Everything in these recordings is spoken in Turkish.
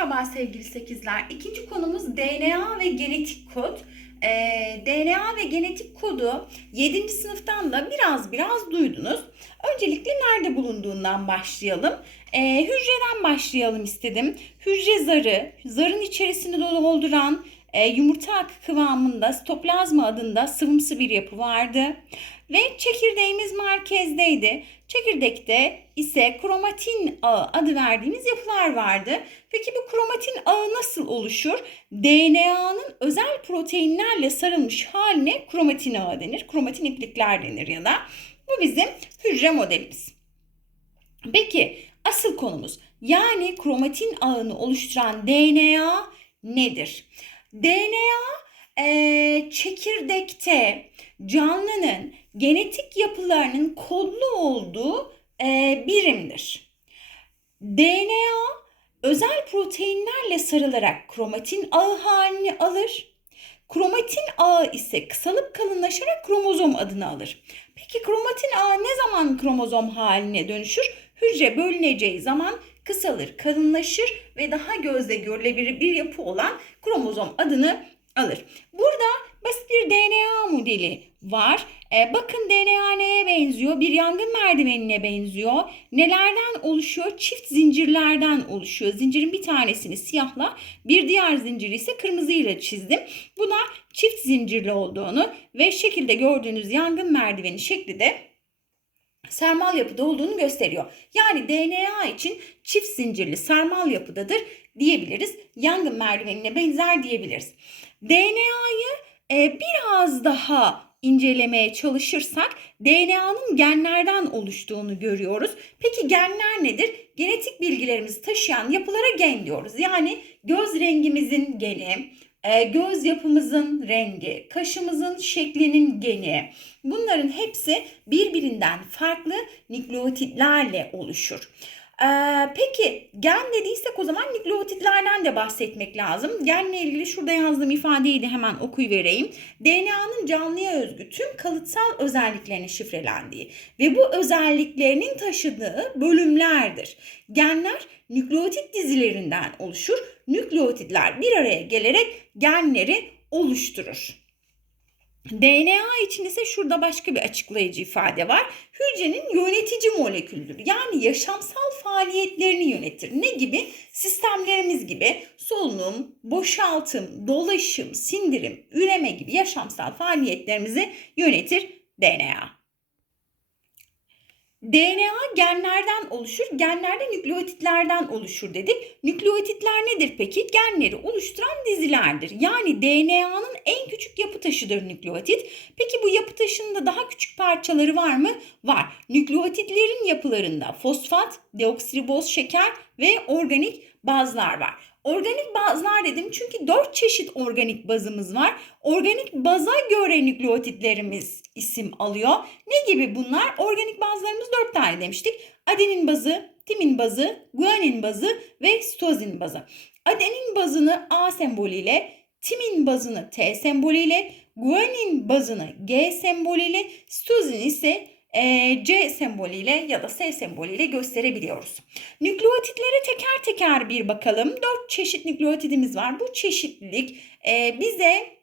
Merhaba sevgili sekizler. İkinci konumuz DNA ve genetik kod. Ee, DNA ve genetik kodu 7. sınıftan da biraz biraz duydunuz. Öncelikle nerede bulunduğundan başlayalım. Ee, hücreden başlayalım istedim. Hücre zarı, zarın içerisini dolduran e, yumurta akı kıvamında sitoplazma adında sıvımsı bir yapı vardı. Ve çekirdeğimiz merkezdeydi. Çekirdekte ise kromatin ağı adı verdiğimiz yapılar vardı. Peki bu kromatin ağı nasıl oluşur? DNA'nın özel proteinlerle sarılmış haline kromatin ağı denir. Kromatin iplikler denir ya da. Bu bizim hücre modelimiz. Peki asıl konumuz yani kromatin ağını oluşturan DNA nedir? DNA e, çekirdekte canlının genetik yapılarının kodlu olduğu e, birimdir. DNA özel proteinlerle sarılarak kromatin ağı halini alır. Kromatin ağı ise kısalıp kalınlaşarak kromozom adını alır. Peki kromatin ağı ne zaman kromozom haline dönüşür? Hücre bölüneceği zaman kısalır, kalınlaşır ve daha gözle görülebilir bir yapı olan kromozom adını alır. Burada basit bir DNA modeli var. Ee, bakın DNA neye benziyor? Bir yangın merdivenine benziyor. Nelerden oluşuyor? Çift zincirlerden oluşuyor. Zincirin bir tanesini siyahla, bir diğer zinciri ise kırmızıyla çizdim. Buna çift zincirli olduğunu ve şekilde gördüğünüz yangın merdiveni şekli de sarmal yapıda olduğunu gösteriyor. Yani DNA için çift zincirli sarmal yapıdadır diyebiliriz. Yangın merdivenine benzer diyebiliriz. DNA'yı e, biraz daha incelemeye çalışırsak DNA'nın genlerden oluştuğunu görüyoruz. Peki genler nedir? Genetik bilgilerimizi taşıyan yapılara gen diyoruz. Yani göz rengimizin geni, e, göz yapımızın rengi, kaşımızın şeklinin geni. Bunların hepsi birbirinden farklı nükleotitlerle oluşur. Peki gen dediysek o zaman nükleotitlerden de bahsetmek lazım. Genle ilgili şurada yazdığım ifadeyi de hemen okuyuvereyim. DNA'nın canlıya özgü tüm kalıtsal özelliklerinin şifrelendiği ve bu özelliklerinin taşıdığı bölümlerdir. Genler nükleotit dizilerinden oluşur. Nükleotitler bir araya gelerek genleri oluşturur. DNA için ise şurada başka bir açıklayıcı ifade var. Hücrenin yönetici moleküldür. Yani yaşamsal faaliyetlerini yönetir. Ne gibi? Sistemlerimiz gibi solunum, boşaltım, dolaşım, sindirim, üreme gibi yaşamsal faaliyetlerimizi yönetir DNA. DNA genlerden oluşur. Genler de nükleotitlerden oluşur dedik. Nükleotitler nedir peki? Genleri oluşturan dizilerdir. Yani DNA'nın en küçük yapı taşıdır nükleotit. Peki bu yapı taşında daha küçük parçaları var mı? Var. Nükleotitlerin yapılarında fosfat, deoksiriboz şeker ve organik bazlar var. Organik bazlar dedim çünkü 4 çeşit organik bazımız var. Organik baza göre nükleotitlerimiz isim alıyor. Ne gibi bunlar? Organik bazlarımız 4 tane demiştik. Adenin bazı, timin bazı, guanin bazı ve sitozin bazı. Adenin bazını A sembolüyle, timin bazını T sembolüyle, guanin bazını G sembolüyle, sitozin ise e, C sembolüyle ya da S sembolüyle gösterebiliyoruz. Nükleotitlere teker teker bir bakalım. Dört çeşit nükleotidimiz var. Bu çeşitlilik e, bize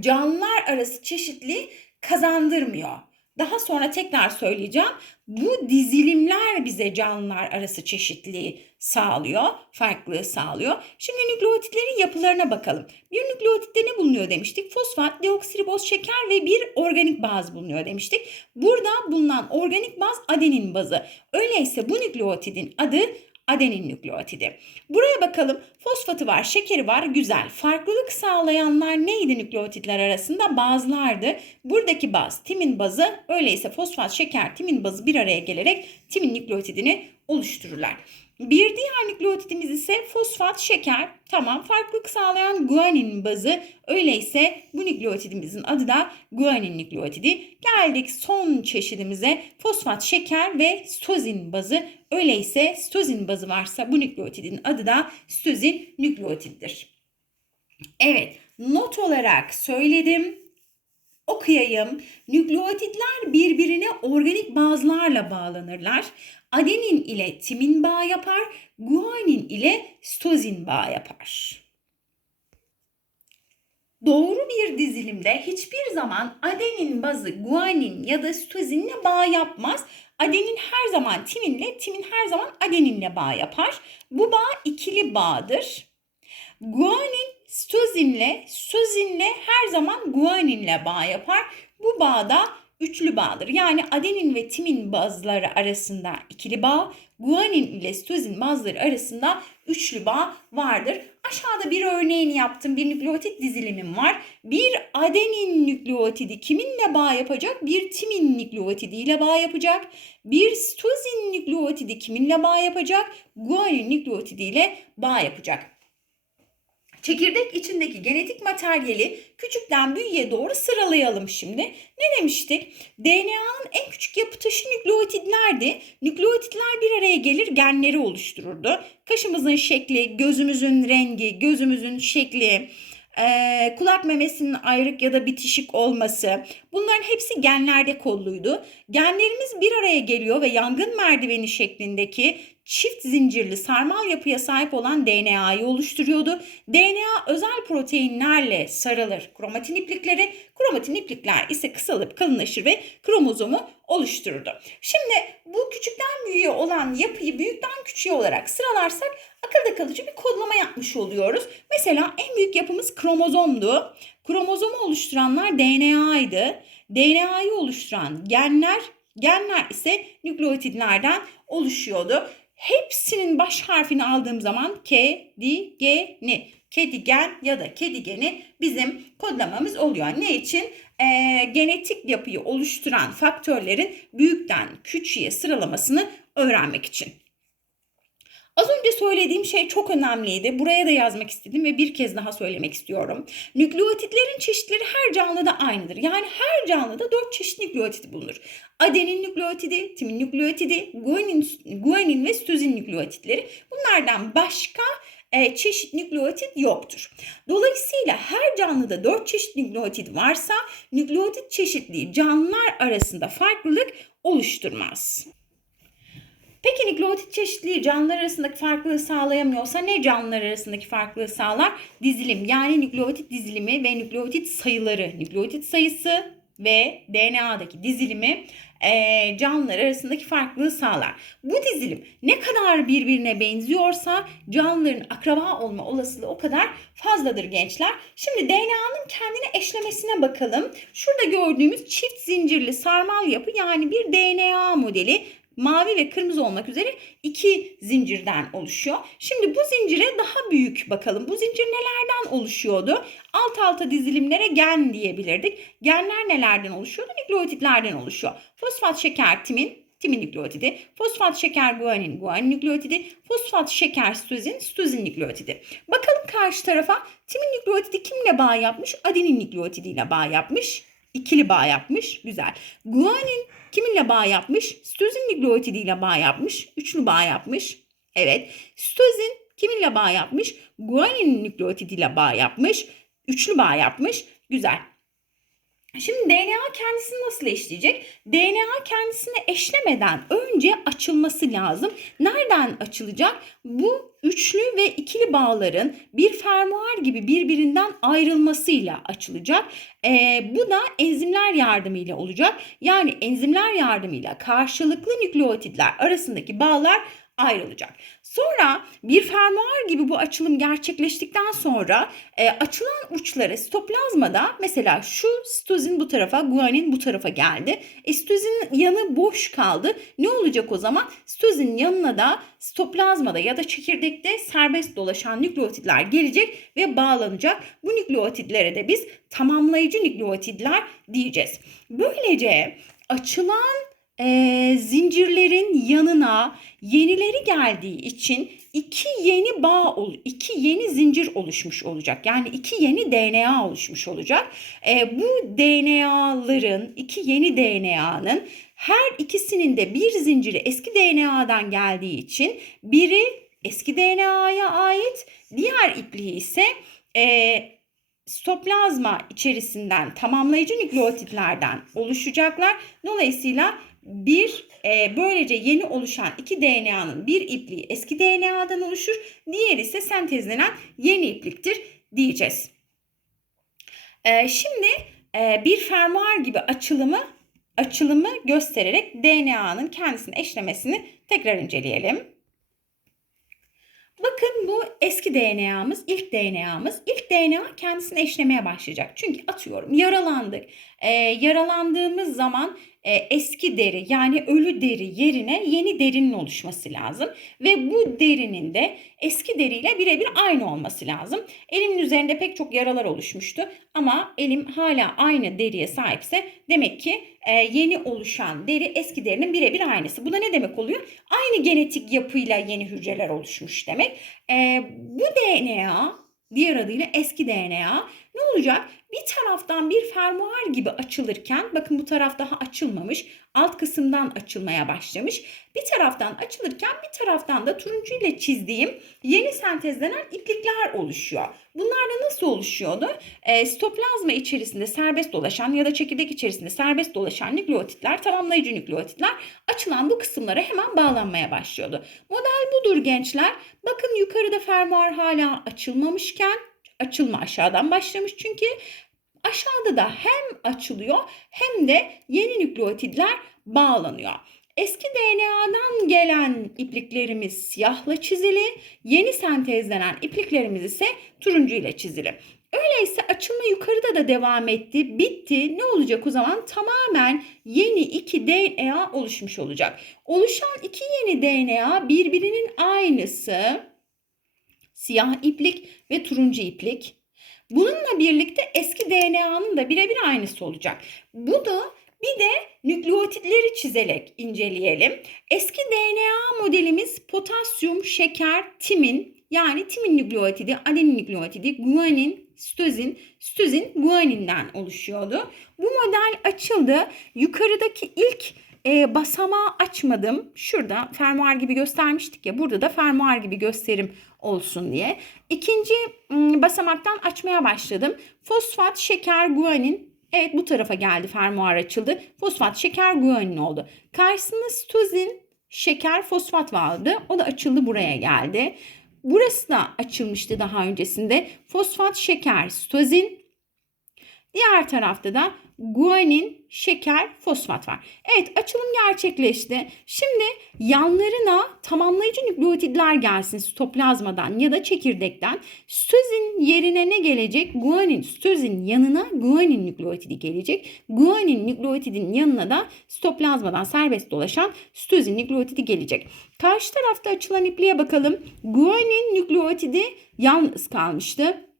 canlılar arası çeşitli kazandırmıyor. Daha sonra tekrar söyleyeceğim. Bu dizilimler bize canlılar arası çeşitliliği sağlıyor, farklılığı sağlıyor. Şimdi nükleotitlerin yapılarına bakalım. Bir nükleotitte ne bulunuyor demiştik? Fosfat, deoksiriboz, şeker ve bir organik baz bulunuyor demiştik. Burada bulunan organik baz adenin bazı. Öyleyse bu nükleotidin adı adenin nükleotidi. Buraya bakalım. Fosfatı var, şekeri var. Güzel. Farklılık sağlayanlar neydi nükleotitler arasında? Bazlardı. Buradaki baz timin bazı. Öyleyse fosfat, şeker, timin bazı bir araya gelerek timin nükleotidini oluştururlar. Bir diğer nükleotidimiz ise fosfat, şeker. Tamam farklılık sağlayan guanin bazı. Öyleyse bu nükleotidimizin adı da guanin nükleotidi. Geldik son çeşidimize fosfat, şeker ve sitozin bazı. Öyleyse sitozin bazı varsa bu nükleotidin adı da sitozin nükleotididir. Evet not olarak söyledim okuyayım. Nükleotitler birbirine organik bazlarla bağlanırlar. Adenin ile timin bağ yapar. guanin ile sitozin bağ yapar. Doğru bir dizilimde hiçbir zaman adenin bazı guanin ya da sitozinle bağ yapmaz. Adenin her zaman timinle, timin her zaman adeninle bağ yapar. Bu bağ ikili bağdır. Guanin sitozinle, sitozinle her zaman guaninle bağ yapar. Bu bağda üçlü bağdır. Yani adenin ve timin bazları arasında ikili bağ, guanin ile sitozin bazları arasında üçlü bağ vardır. Aşağıda bir örneğini yaptım. Bir nükleotit dizilimim var. Bir adenin nükleotidi kiminle bağ yapacak? Bir timin nükleotidiyle bağ yapacak. Bir sitozin nükleotidi kiminle bağ yapacak? Guanin nükleotidiyle bağ yapacak. Çekirdek içindeki genetik materyali küçükten büyüğe doğru sıralayalım şimdi. Ne demiştik? DNA'nın en küçük yapı taşı nükleotidlerdi. Nükleotidler bir araya gelir genleri oluştururdu. Kaşımızın şekli, gözümüzün rengi, gözümüzün şekli, e, kulak memesinin ayrık ya da bitişik olması bunların hepsi genlerde kolluydu. Genlerimiz bir araya geliyor ve yangın merdiveni şeklindeki çift zincirli sarmal yapıya sahip olan DNA'yı oluşturuyordu. DNA özel proteinlerle sarılır kromatin iplikleri. Kromatin iplikler ise kısalıp kalınlaşır ve kromozomu oluştururdu. Şimdi bu küçükten büyüğe olan yapıyı büyükten küçüğe olarak sıralarsak akılda kalıcı bir kodlama yapmış oluyoruz. Mesela en büyük yapımız kromozomdu. Kromozomu oluşturanlar DNA'ydı. DNA'yı oluşturan genler, genler ise nükleotidlerden oluşuyordu. Hepsinin baş harfini aldığım zaman kedigeni, kedigen ya da kedigeni bizim kodlamamız oluyor. Ne için? Ee, genetik yapıyı oluşturan faktörlerin büyükten küçüğe sıralamasını öğrenmek için. Az önce söylediğim şey çok önemliydi. Buraya da yazmak istedim ve bir kez daha söylemek istiyorum. Nükleotitlerin çeşitleri her canlıda aynıdır. Yani her canlıda dört çeşit nükleotit bulunur. Adenin nükleotidi, timin nükleotidi, guanin, guanin ve sitozin nükleotitleri. Bunlardan başka e, çeşit nükleotit yoktur. Dolayısıyla her canlıda 4 çeşit nükleotit varsa nükleotit çeşitliği canlılar arasında farklılık oluşturmaz. Peki nükleotit çeşitliliği canlılar arasındaki farklılığı sağlayamıyorsa ne canlılar arasındaki farklılığı sağlar? Dizilim yani nükleotit dizilimi ve nükleotit sayıları, nükleotit sayısı ve DNA'daki dizilimi e, canlılar arasındaki farklılığı sağlar. Bu dizilim ne kadar birbirine benziyorsa canlıların akraba olma olasılığı o kadar fazladır gençler. Şimdi DNA'nın kendine eşlemesine bakalım. Şurada gördüğümüz çift zincirli sarmal yapı yani bir DNA modeli mavi ve kırmızı olmak üzere iki zincirden oluşuyor. Şimdi bu zincire daha büyük bakalım. Bu zincir nelerden oluşuyordu? Alt alta dizilimlere gen diyebilirdik. Genler nelerden oluşuyordu? Nükleotitlerden oluşuyor. Fosfat şeker timin, timin nükleotidi, fosfat şeker guanin, guanin nükleotidi, fosfat şeker sitozin, sitozin nükleotidi. Bakalım karşı tarafa timin nükleotidi kimle bağ yapmış? Adenin nükleotidiyle bağ yapmış. İkili bağ yapmış. Güzel. Guanin kiminle bağ yapmış? Sitozin nükleotidiyle bağ yapmış. Üçlü bağ yapmış. Evet. Sitozin kiminle bağ yapmış? Guanin nükleotidiyle bağ yapmış. Üçlü bağ yapmış. Güzel. Şimdi DNA kendisini nasıl eşleyecek? DNA kendisini eşlemeden önce açılması lazım. Nereden açılacak? Bu üçlü ve ikili bağların bir fermuar gibi birbirinden ayrılmasıyla açılacak. Ee, bu da enzimler yardımıyla olacak. Yani enzimler yardımıyla karşılıklı nükleotidler arasındaki bağlar ayrılacak. Sonra bir fermuar gibi bu açılım gerçekleştikten sonra e, açılan uçları sitoplazmada mesela şu sitozin bu tarafa, guanin bu tarafa geldi. E, sitozin yanı boş kaldı. Ne olacak o zaman? Sitozin yanına da sitoplazmada ya da çekirdekte serbest dolaşan nükleotidler gelecek ve bağlanacak. Bu nükleotidlere de biz tamamlayıcı nükleotidler diyeceğiz. Böylece açılan e, zincirlerin yanına yenileri geldiği için iki yeni bağ, iki yeni zincir oluşmuş olacak. Yani iki yeni DNA oluşmuş olacak. E, bu DNA'ların, iki yeni DNA'nın her ikisinin de bir zinciri eski DNA'dan geldiği için biri eski DNA'ya ait, diğer ipliği ise e, stoplazma içerisinden tamamlayıcı nükleotitlerden oluşacaklar. Dolayısıyla bir e, böylece yeni oluşan iki DNA'nın bir ipliği eski DNA'dan oluşur. Diğeri ise sentezlenen yeni ipliktir diyeceğiz. E, şimdi e, bir fermuar gibi açılımı açılımı göstererek DNA'nın kendisini eşlemesini tekrar inceleyelim. Bakın bu eski DNA'mız, ilk DNA'mız. İlk DNA kendisini eşlemeye başlayacak. Çünkü atıyorum yaralandık. Ee, yaralandığımız zaman eski deri yani ölü deri yerine yeni derinin oluşması lazım. Ve bu derinin de eski deriyle birebir aynı olması lazım. Elimin üzerinde pek çok yaralar oluşmuştu ama elim hala aynı deriye sahipse demek ki e, yeni oluşan deri eski derinin birebir aynısı. Bu da ne demek oluyor? Aynı genetik yapıyla yeni hücreler oluşmuş demek. E, bu DNA diğer adıyla eski DNA ne olacak? Bir taraftan bir fermuar gibi açılırken bakın bu taraf daha açılmamış. Alt kısımdan açılmaya başlamış. Bir taraftan açılırken bir taraftan da turuncu ile çizdiğim yeni sentezlenen iplikler oluşuyor. Bunlar da nasıl oluşuyordu? E, sitoplazma içerisinde serbest dolaşan ya da çekirdek içerisinde serbest dolaşan nükleotitler, tamamlayıcı nükleotitler açılan bu kısımlara hemen bağlanmaya başlıyordu. Model budur gençler. Bakın yukarıda fermuar hala açılmamışken açılma aşağıdan başlamış çünkü aşağıda da hem açılıyor hem de yeni nükleotitler bağlanıyor. Eski DNA'dan gelen ipliklerimiz siyahla çizili, yeni sentezlenen ipliklerimiz ise turuncu ile çizili. Öyleyse açılma yukarıda da devam etti, bitti. Ne olacak o zaman? Tamamen yeni iki DNA oluşmuş olacak. Oluşan iki yeni DNA birbirinin aynısı. Siyah iplik ve turuncu iplik. Bununla birlikte eski DNA'nın da birebir aynısı olacak. Bu da bir de nükleotitleri çizerek inceleyelim. Eski DNA modelimiz potasyum, şeker, timin yani timin nükleotidi, adenin nükleotidi, guanin, sitozin, sitozin guaninden oluşuyordu. Bu model açıldı. Yukarıdaki ilk e, basamağı açmadım. Şurada fermuar gibi göstermiştik ya. Burada da fermuar gibi gösterim olsun diye. İkinci basamaktan açmaya başladım. Fosfat, şeker, guanin. Evet bu tarafa geldi fermuar açıldı. Fosfat, şeker, guanin oldu. Karşısında sitozin, şeker, fosfat vardı. O da açıldı buraya geldi. Burası da açılmıştı daha öncesinde. Fosfat, şeker, sitozin. Diğer tarafta da guanin, şeker, fosfat var. Evet açılım gerçekleşti. Şimdi yanlarına tamamlayıcı nükleotidler gelsin sitoplazmadan ya da çekirdekten. Sitozin yerine ne gelecek? Guanin. Sitozin yanına guanin nükleotidi gelecek. Guanin nükleotidin yanına da sitoplazmadan serbest dolaşan sitozin nükleotidi gelecek. Karşı tarafta açılan ipliğe bakalım. Guanin nükleotidi yalnız kalmıştı.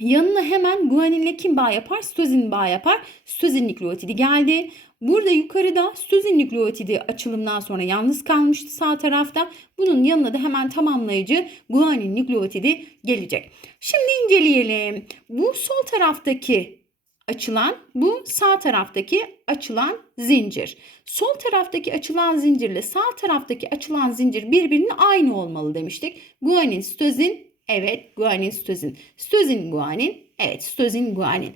Yanına hemen guaninle kim bağ yapar? Sitozin bağ yapar. Sitozin nükleotidi geldi. Burada yukarıda sitozin nükleotidi açılımdan sonra yalnız kalmıştı sağ tarafta. Bunun yanına da hemen tamamlayıcı guanin nükleotidi gelecek. Şimdi inceleyelim. Bu sol taraftaki açılan, bu sağ taraftaki açılan zincir. Sol taraftaki açılan zincirle sağ taraftaki açılan zincir birbirinin aynı olmalı demiştik. Guanin, sitozin, Evet guanin sitozin. Sitozin guanin. Evet sitozin guanin.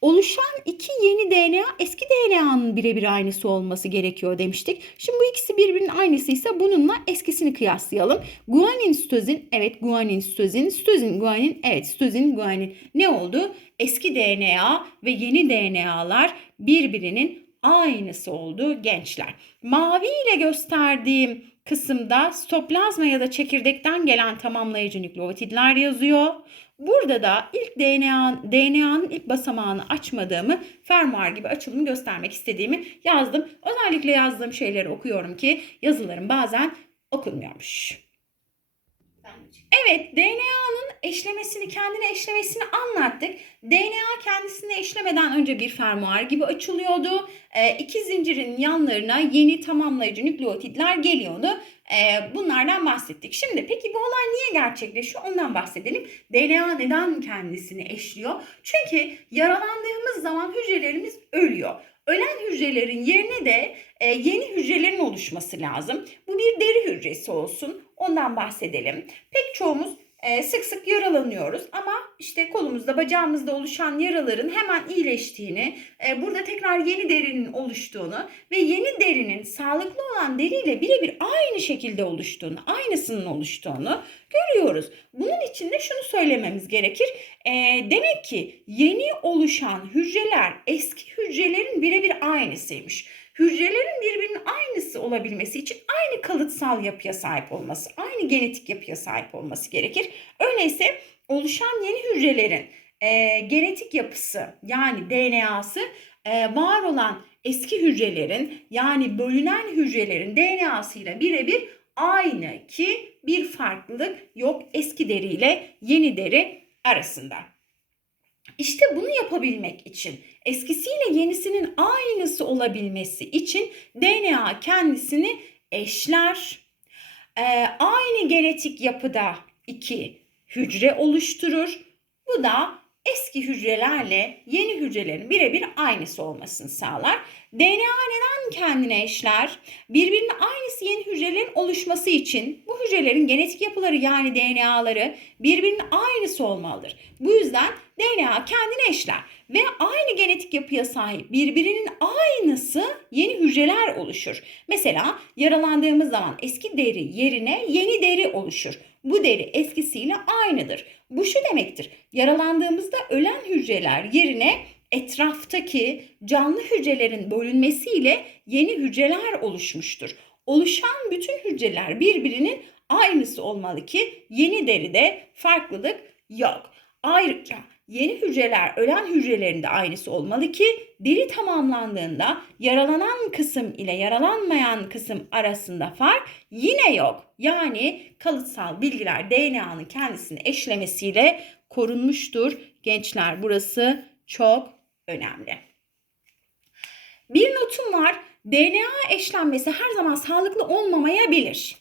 Oluşan iki yeni DNA eski DNA'nın birebir aynısı olması gerekiyor demiştik. Şimdi bu ikisi birbirinin aynısıysa bununla eskisini kıyaslayalım. Guanin sitozin evet guanin sitozin. Sitozin guanin evet sitozin guanin. Ne oldu? Eski DNA ve yeni DNA'lar birbirinin aynısı oldu gençler. Mavi ile gösterdiğim kısımda stoplazma ya da çekirdekten gelen tamamlayıcı nükleotidler yazıyor. Burada da ilk DNA, DNA'nın ilk basamağını açmadığımı, fermuar gibi açılımı göstermek istediğimi yazdım. Özellikle yazdığım şeyleri okuyorum ki yazılarım bazen okunmuyormuş. Evet, DNA'nın eşlemesini, kendine eşlemesini anlattık. DNA kendisini eşlemeden önce bir fermuar gibi açılıyordu. E, iki zincirin yanlarına yeni tamamlayıcı nükleotidler geliyordu. E, bunlardan bahsettik. Şimdi peki bu olay niye gerçekleşiyor? Ondan bahsedelim. DNA neden kendisini eşliyor? Çünkü yaralandığımız zaman hücrelerimiz ölüyor. Ölen hücrelerin yerine de e, yeni hücrelerin oluşması lazım. Bu bir deri hücresi olsun. Ondan bahsedelim. Pek çoğumuz e, sık sık yaralanıyoruz ama işte kolumuzda, bacağımızda oluşan yaraların hemen iyileştiğini, e, burada tekrar yeni derinin oluştuğunu ve yeni derinin sağlıklı olan deriyle birebir aynı şekilde oluştuğunu, aynısının oluştuğunu görüyoruz. Bunun için de şunu söylememiz gerekir. E, demek ki yeni oluşan hücreler eski hücrelerin birebir aynısıymış. Hücrelerin birbirinin aynısı olabilmesi için aynı kalıtsal yapıya sahip olması, aynı genetik yapıya sahip olması gerekir. Öyleyse oluşan yeni hücrelerin e, genetik yapısı yani DNA'sı e, var olan eski hücrelerin yani bölünen hücrelerin DNA'sıyla birebir aynı ki bir farklılık yok eski deri ile yeni deri arasında. İşte bunu yapabilmek için eskisiyle yenisinin aynısı olabilmesi için DNA kendisini eşler. Ee, aynı genetik yapıda iki hücre oluşturur. Bu da eski hücrelerle yeni hücrelerin birebir aynısı olmasını sağlar. DNA neden kendine eşler? Birbirine aynısı yeni hücrelerin oluşması için bu hücrelerin genetik yapıları yani DNA'ları birbirinin aynısı olmalıdır. Bu yüzden DNA kendine eşler ve aynı genetik yapıya sahip birbirinin aynısı yeni hücreler oluşur. Mesela yaralandığımız zaman eski deri yerine yeni deri oluşur. Bu deri eskisiyle aynıdır. Bu şu demektir. Yaralandığımızda ölen hücreler yerine etraftaki canlı hücrelerin bölünmesiyle yeni hücreler oluşmuştur. Oluşan bütün hücreler birbirinin aynısı olmalı ki yeni deride farklılık yok. Ayrıca yeni hücreler ölen hücrelerin de aynısı olmalı ki deri tamamlandığında yaralanan kısım ile yaralanmayan kısım arasında fark yine yok. Yani kalıtsal bilgiler DNA'nın kendisini eşlemesiyle korunmuştur. Gençler burası çok önemli. Bir notum var. DNA eşlenmesi her zaman sağlıklı olmamayabilir.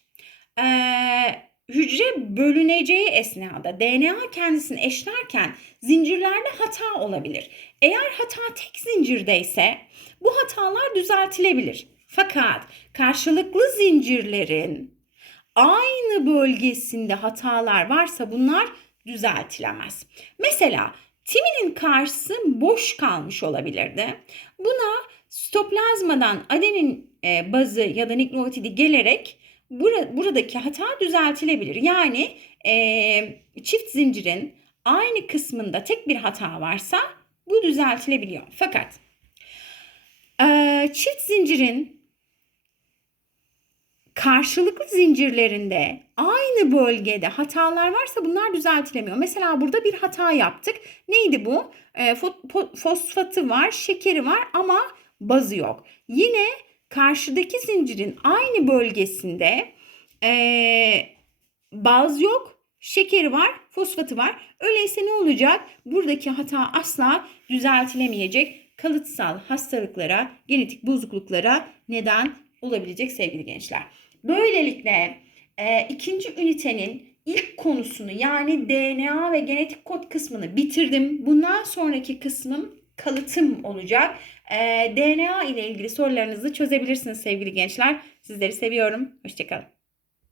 Ee, hücre bölüneceği esnada DNA kendisini eşlerken zincirlerde hata olabilir. Eğer hata tek zincirdeyse bu hatalar düzeltilebilir. Fakat karşılıklı zincirlerin aynı bölgesinde hatalar varsa bunlar düzeltilemez. Mesela timinin karşısı boş kalmış olabilirdi. Buna stoplazmadan adenin e, bazı ya da nükleotidi gelerek bura, buradaki hata düzeltilebilir. Yani e, çift zincirin aynı kısmında tek bir hata varsa bu düzeltilebiliyor. Fakat e, çift zincirin karşılıklı zincirlerinde aynı bölgede hatalar varsa bunlar düzeltilemiyor. Mesela burada bir hata yaptık. Neydi bu? E, fosfatı var, şekeri var ama bazı yok. Yine karşıdaki zincirin aynı bölgesinde e, baz yok, şekeri var, fosfatı var. Öyleyse ne olacak? Buradaki hata asla düzeltilemeyecek kalıtsal hastalıklara, genetik bozukluklara neden olabilecek sevgili gençler. Böylelikle e, ikinci ünitenin ilk konusunu yani DNA ve genetik kod kısmını bitirdim. Bundan sonraki kısmım kalıtım olacak. E, DNA ile ilgili sorularınızı çözebilirsiniz sevgili gençler. Sizleri seviyorum. Hoşçakalın.